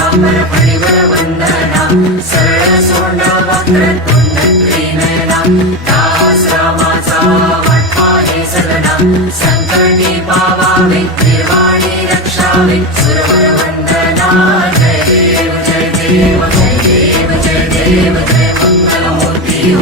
परापरपरिवर वंदना सरळ सोंड वक्रतुंड त्रिनयना दास रामाचा वाटपाहे सदना संकटी पावावे निर्वाणी रक्षावे सुरवर वंदना जय देव जय देव जय देव जय देव जय मंगलमूर्ती